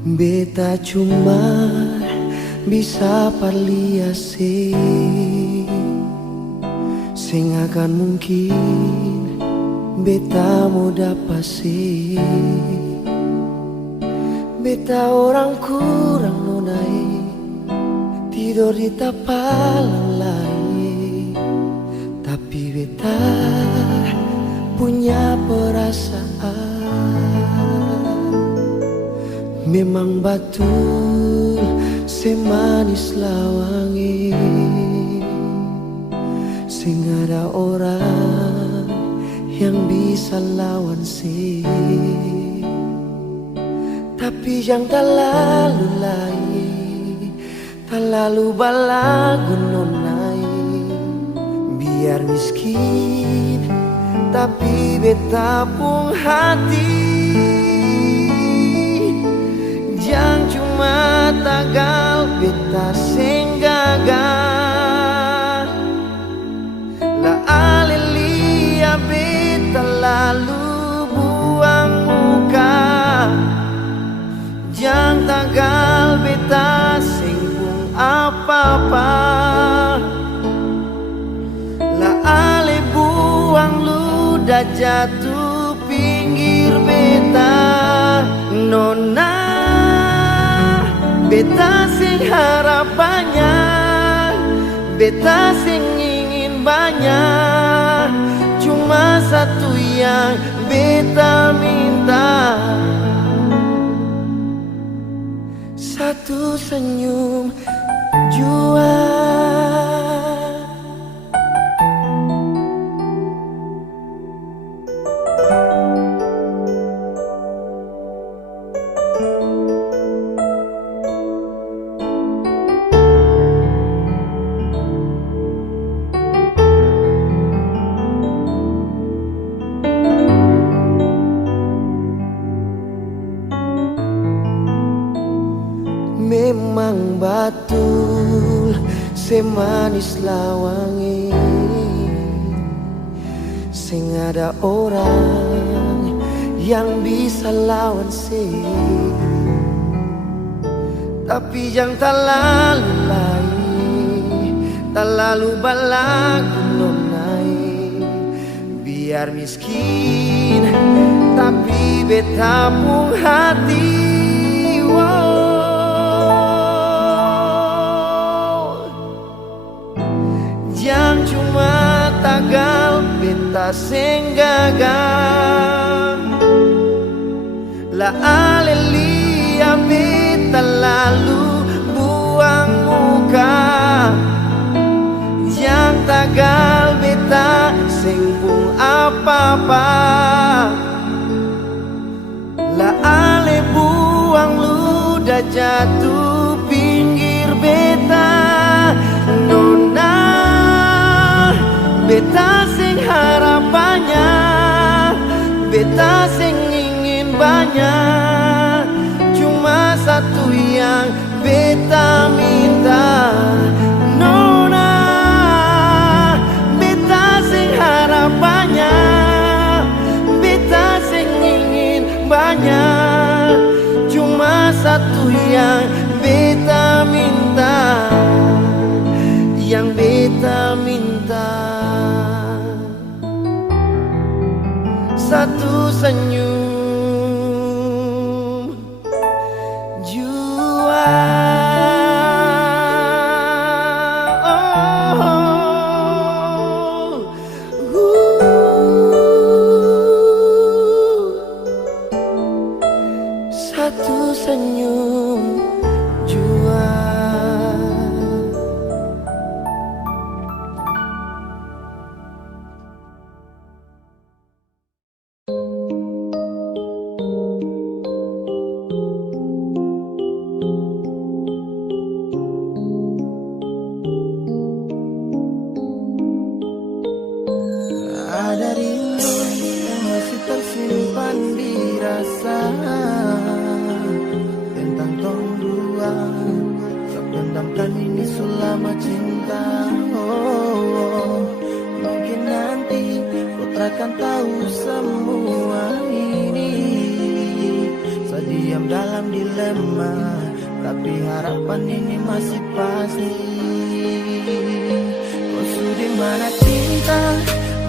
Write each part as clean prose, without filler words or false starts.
Beta cuma bisa parliase, sing akan mungkin beta mau dapat sih. Beta orang kurang nonai, tidur di tapalang lain, tapi beta punya perasaan. Memang betul semanis lawangi, sing ada orang yang bisa lawan sih. Tapi jangan terlalu lagi, terlalu balagu nonai. Biar miskin tapi beta pun hati. Jangan cuma tagal beta sing gagal. La alelia beta lalu buang muka. Jangan tagal beta sing pun apa-apa. La ale buang ludah jatuh pinggir beta. Nona beta sing harapannya, beta sing ingin banyak. Cuma satu yang beta minta, satu senyum jua. Memang betul semanis lawangi, sing ada orang yang bisa lawan sih. Tapi jangan terlalu lagi, terlalu balagu nonai. Biar miskin tapi beta pun hati. Jangan cuma tagal beta sing gagal. La alelia beta lalu buang muka. Jangan tagal beta sing pun apa-apa. La ale buang ludah jatuh pinggir beta. Nona beta sing harapannya, beta sing ingin banyak. Cuma satu yang beta minta. Nona beta sing harapannya, beta sing ingin banyak. Cuma satu yang beta minta, yang beta minta, satu senyum jua. Satu senyum jua. Ada rindu yang masih tersimpan di rasa tentang tong dua, dalam dilema, tapi harapan ini masih pasti. Kau sudah mana cinta,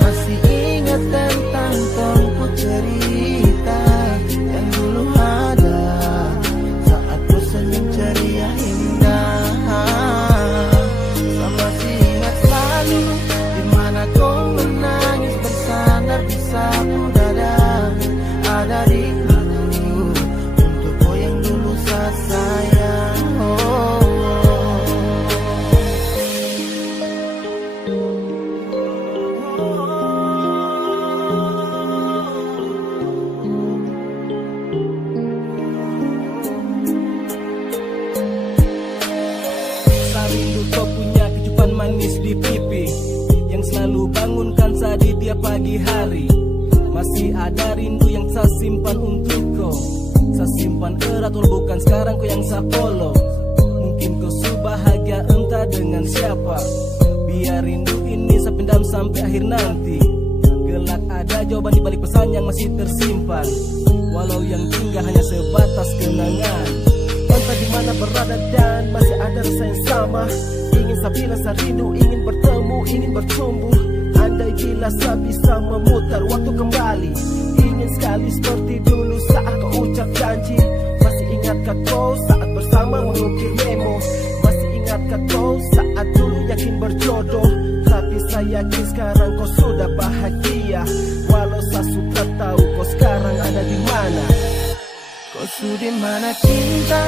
masih ingat tentang tongku cerita yang dulu ada saat ku senyum ceria indah. Sama masih ingat selalu dimana kau menangis bersandar di sapu dada. Ada rindu untuk kau yang dulu saya sayang. Rindu kau punya kecupan manis di pipi yang selalu bangunkan saat di tiap pagi hari. Masih ada rindu yang saya simpan untuk kau. Saya simpan erat walau bukan sekarang kau yang saya follow. Mungkin kau bahagia entah dengan siapa. Biar rindu ini saya pendam sampai akhir nanti. Kelak ada jawaban di balik pesan yang masih tersimpan, walau yang tinggal hanya sebatas kenangan. Entah di mana berada dan masih ada rasa yang sama. Ingin saya bilang saya rindu, ingin bertemu, ingin bertumbuh. Andai bila saya bisa memutar waktu kembali, ingin sekali seperti dulu saat kau ucap janji. Masih ingatkah kau saat bersama mengukir memo? Masih ingatkah kau saat dulu yakin berjodoh? Tapi saya yakin sekarang kau sudah bahagia. Walau saya suka tahu kau sekarang ada di mana. Kau sudah mana cinta,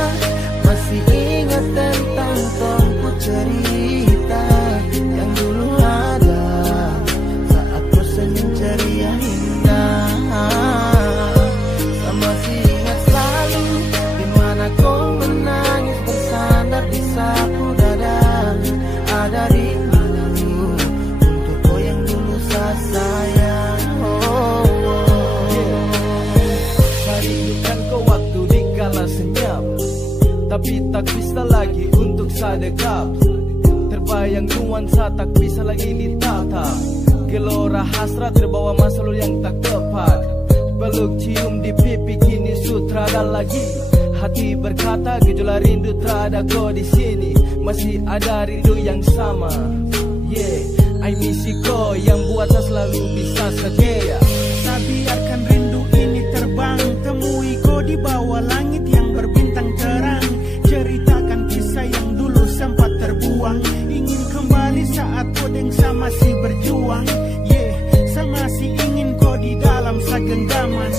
masih ingat tentang tongku cerita yang dulu ada saat kau senyum ceria indah. Saya masih ingat selalu dimana kau menangis bersandar di sapu dada. Ada rindu untuk kau yang dulu saya sayang. Rindukan kau waktu dikala senyap, tapi tak bisa lagi untuk sadekap. Terbayang nuansa tak bisa lagi ditatap. Gelora hasrat terbawa masa lalu yang tak tepat. Peluk cium di pipi kini sutrada lagi. Hati berkata gejolak rindu terada kau di sini. Masih ada rindu yang sama. Yeah, I miss you kau yang buat saya selalu bisa setia. Saya biarkan rindu ini terbang, temui kau di bawah langit yang berbintang terang. Ceritakan kisah yang dulu sempat terbuang. Ingin kembali saat kau dan saya masih berjuang. Yeah, saya masih ingin kau di dalam segenggaman.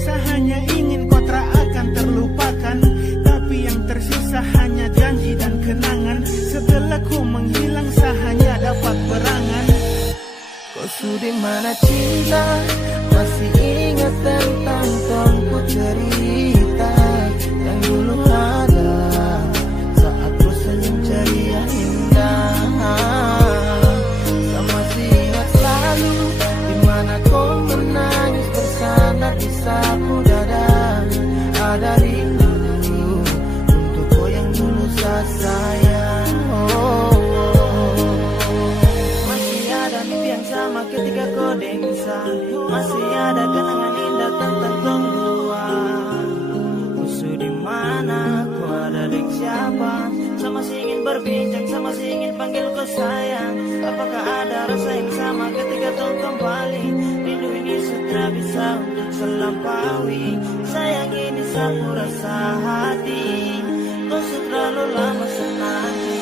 Saya hanya ingin kau tak akan terlupakan, tapi yang tersisa hanya janji dan kenangan. Setelah kau menghilang saya hanya dapat berangan. Kau sudah mana cinta, masih ingat tentang tongku cerita yang dulu ada saat kau senyum ceria indah. Saya masih ingat selalu dimana kau menangis bersandar di sapu dada. Ada rindu untuk kau yang dulu saya sayang. Masih ada mimpi yang sama ketika kau dengsa. Masih ada kenangan indah tentang tongguan. Musuh di mana, kau ada dek siapa? Saya masih ingin berbincang, saya masih ingin panggil kau sayang. Apakah ada rasa yang sama ketika kau kembali? Rindu ini sudah bisa untuk selampaui. Sayang ini satu rasa hati, kau sudah terlalu lama senanti.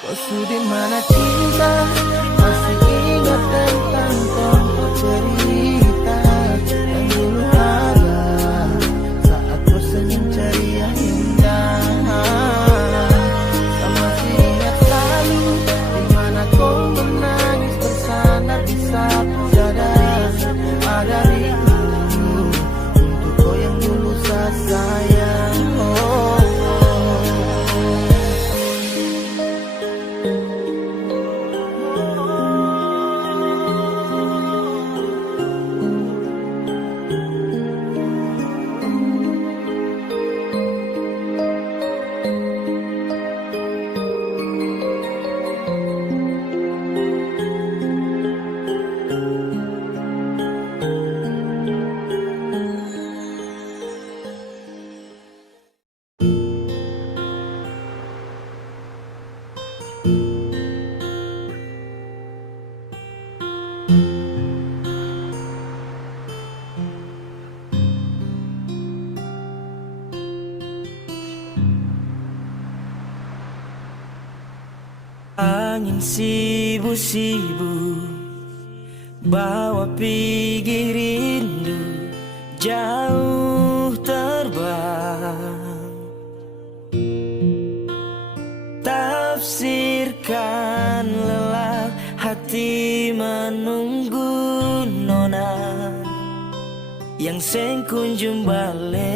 Kau sudah mana cinta, masih ingat tentang tongku cerita yang dulu ada saat kau senyum ceria indah. Saya masih ingat selalu dimana kau menangis bersandar di sapu dada. Ada rindu untuk kau yang dulu saya sayang. Angin sibu-sibu bawa pergi rindu jauh terbang. Tafsirkan lelah hati menunggu nona yang seng kunjung balik.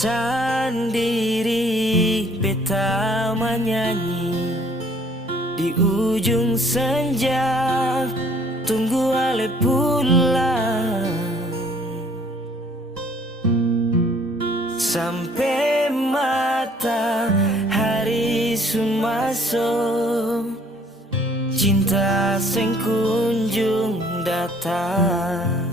Sendiri beta menyanyi di ujung senja, tunggu ale pulang. Sampai matahari sumasuk, cinta seng kunjung datang.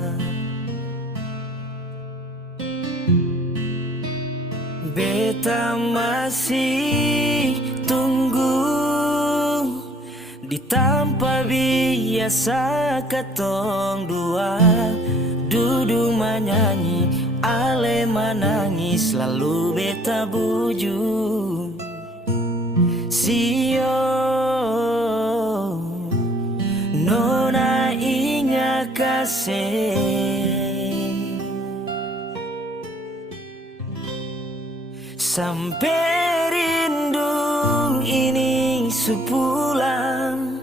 Beta masih tunggu di tempat biasa katong dua duduk menyanyi, ale menangis lalu beta bujuk. Sio nona ingat kasih. Sampai rindu ini sepulang,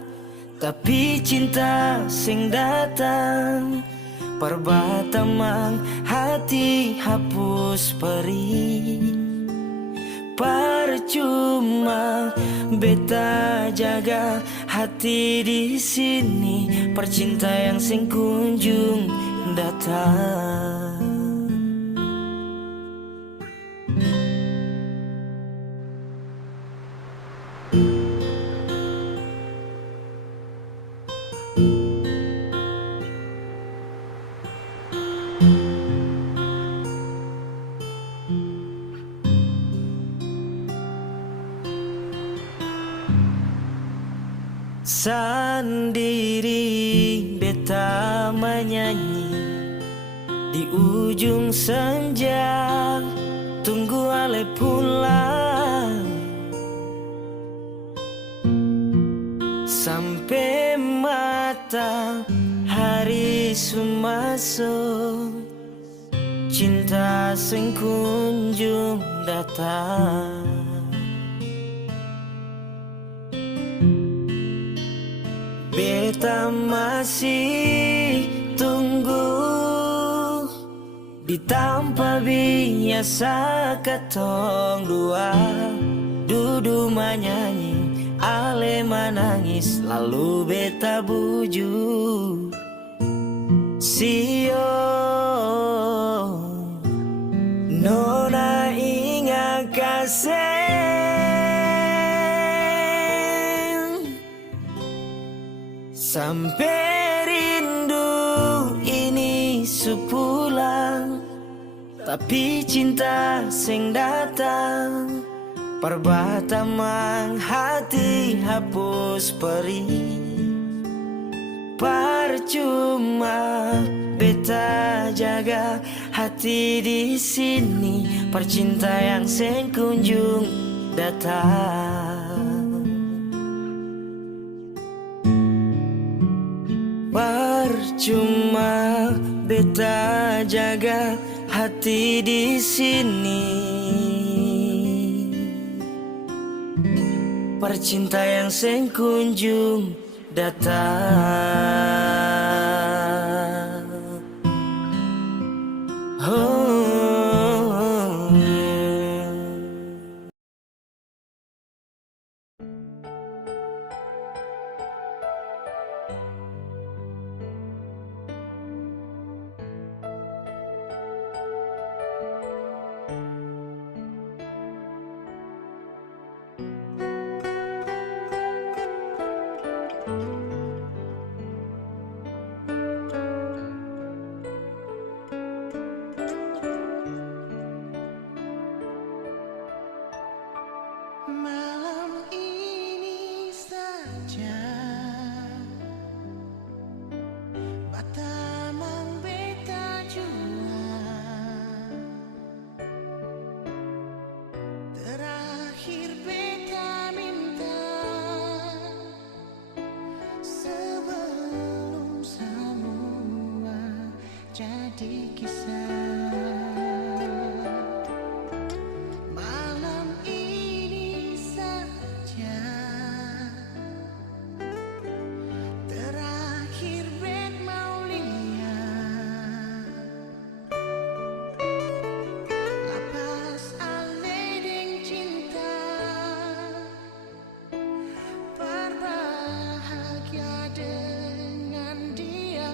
tapi cinta sing datang. Perbatamang hati hapus perih. Percuma beta jaga hati di sini, percinta yang sing kunjung datang. Sendiri beta menyanyi di ujung senja, tunggu ale pulang. Sampai matahari sumasuk, cinta sing kunjung datang. Beta masih tunggu di tempat biasa katong dua duduk menyanyi, ale menangis lalu beta bujuk. Sio nona ingat kasih. Sampai rindu ini sepulang, tapi cinta sing datang. Perbatamang hati hapus perih. Percuma beta jaga hati di sini, percinta yang sing kunjung datang. Percuma beta jaga hati di sini, percinta yang seng kunjung datang. Oh. jadi kisah. Malam ini saja terakhir Bek Maulia, lapas aledeng cinta, berbahagia dengan dia.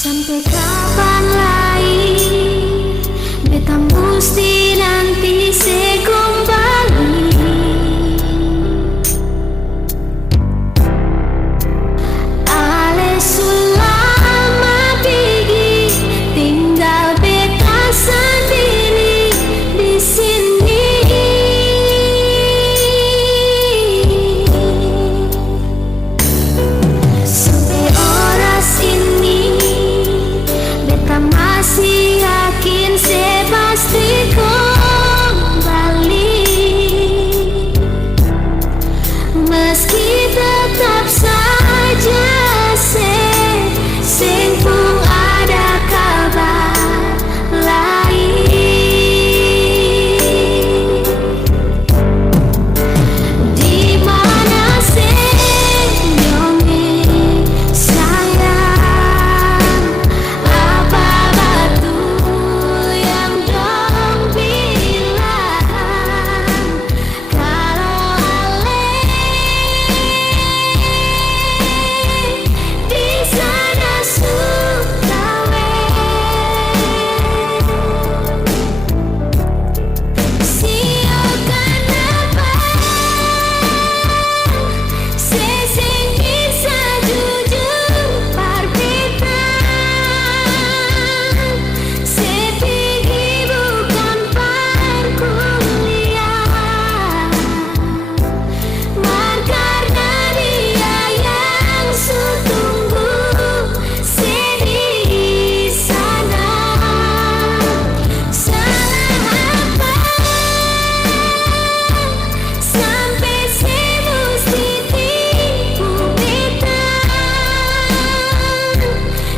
Sampai kapan lagi beta mesti nanti sekembali. Ale sulama pergi tinggal beta sendiri di sini. Sampai oras ini beta masih yakin saya pasti kembali, meski tetap saja sing pun ada kabar lain. Di mana senyumnya sayang, apa betul yang dong bilang kalau Ale di sana suka siapkan apa sesing bisa jujur perpitan sepigi bukan perkuliah, karena dia yang sutunggu sedih sana. Salah apa sampai semusti tipu beta,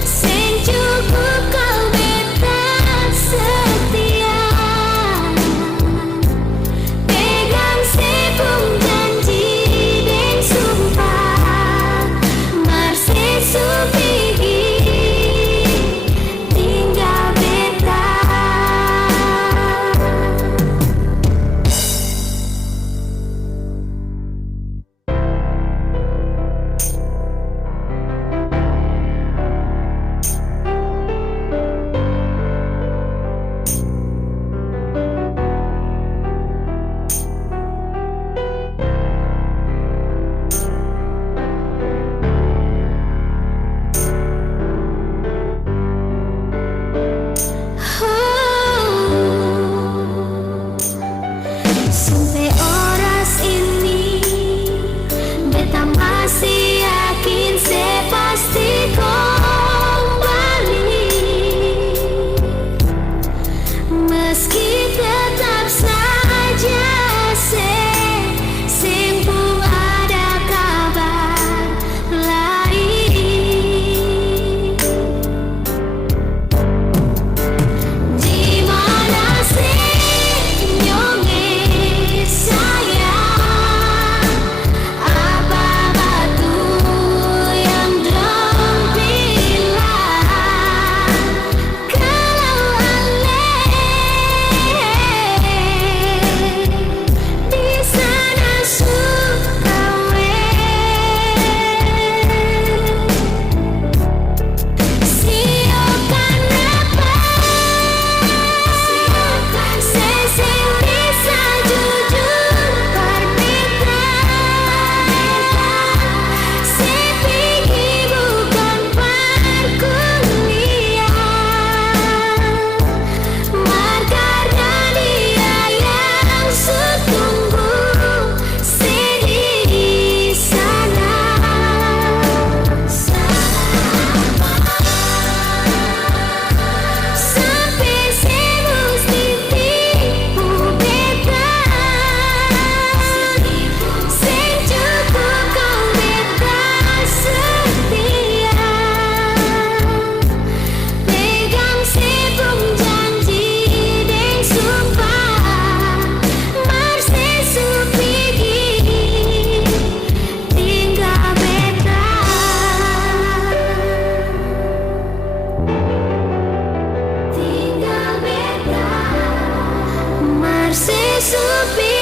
sing cukup kau beta setia, pegang sepung janji dan sumpah, marsesu pergi tinggal beta. Sampai oras ini beta masih yakin saya pasti kembali, meski tetap saja sing pun ada kabar lain. Di mana senyumnya sayang, apa betul yang dong bilang kalau Ale di sana suka siapkan apa sesing bisa jujur perpitan sepigi bukan perkuliah, karena dia yang sutunggu sedih sana. Sampai semusti tipu beta, sing cukup kau beta setia, pegang sepung janji dan sumpah, marsesu pergi tinggal beta. Tinggal beta, marsesu pergi.